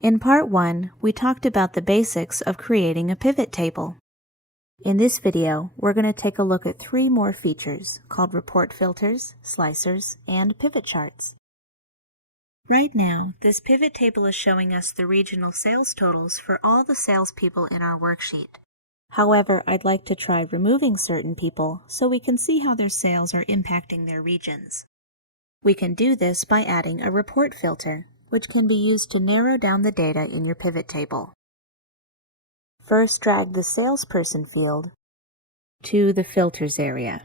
In Part 1, we talked about the basics of creating a pivot table. In this video, we're going to take a look at 3 more features called report filters, slicers, and pivot charts. Right now, this pivot table is showing us the regional sales totals for all the salespeople in our worksheet. However, I'd like to try removing certain people so we can see how their sales are impacting their regions. We can do this by adding a report filter, which can be used to narrow down the data in your pivot table. First, drag the salesperson field to the filters area.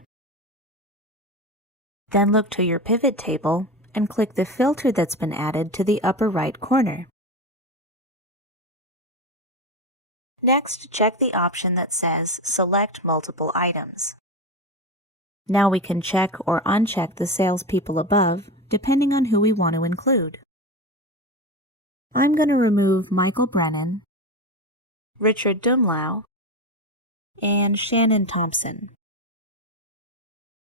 Then look to your pivot table and click the filter that's been added to the upper right corner. Next, check the option that says Select Multiple Items. Now we can check or uncheck the salespeople above, depending on who we want to include. I'm going to remove Michael Brennan, Richard Dumlau, and Shannon Thompson.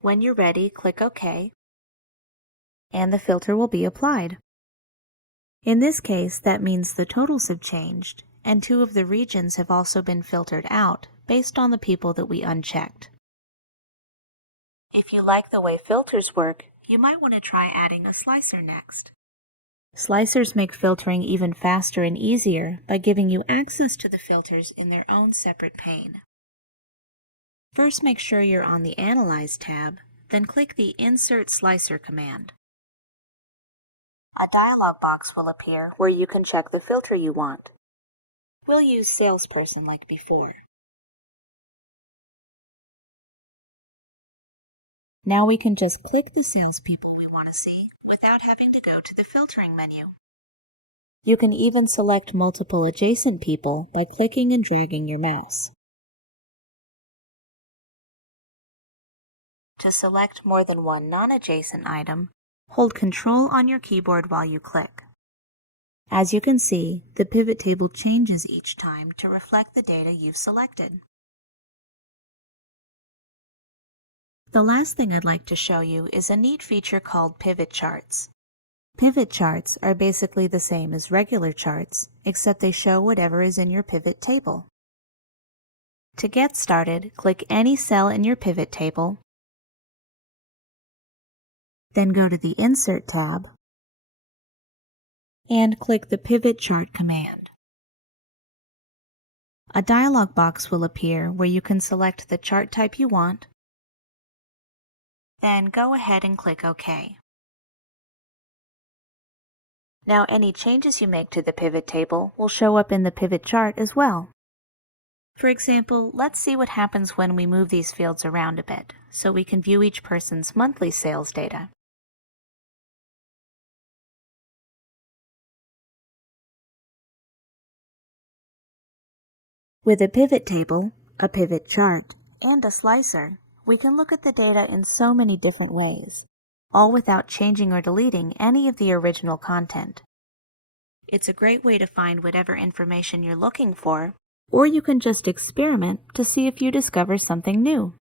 When you're ready, click OK, and the filter will be applied. In this case, that means the totals have changed, and 2 of the regions have also been filtered out based on the people that we unchecked. If you like the way filters work, you might want to try adding a slicer next. Slicers make filtering even faster and easier by giving you access to the filters in their own separate pane. First, make sure you're on the Analyze tab, then click the Insert Slicer command. A dialog box will appear where you can check the filter you want. We'll use Salesperson like before. Now we can just click the salespeople we want to see without having to go to the filtering menu. You can even select multiple adjacent people by clicking and dragging your mouse. To select more than one non-adjacent item, hold Control on your keyboard while you click. As you can see, the pivot table changes each time to reflect the data you've selected. The last thing I'd like to show you is a neat feature called pivot charts. Pivot charts are basically the same as regular charts, except they show whatever is in your pivot table. To get started, click any cell in your pivot table, then go to the Insert tab, and click the Pivot Chart command. A dialog box will appear where you can select the chart type you want, then go ahead and click OK. Now any changes you make to the pivot table will show up in the pivot chart as well. For example, let's see what happens when we move these fields around a bit, so we can view each person's monthly sales data. With a pivot table, a pivot chart, and a slicer, we can look at the data in so many different ways, all without changing or deleting any of the original content. It's a great way to find whatever information you're looking for, or you can just experiment to see if you discover something new.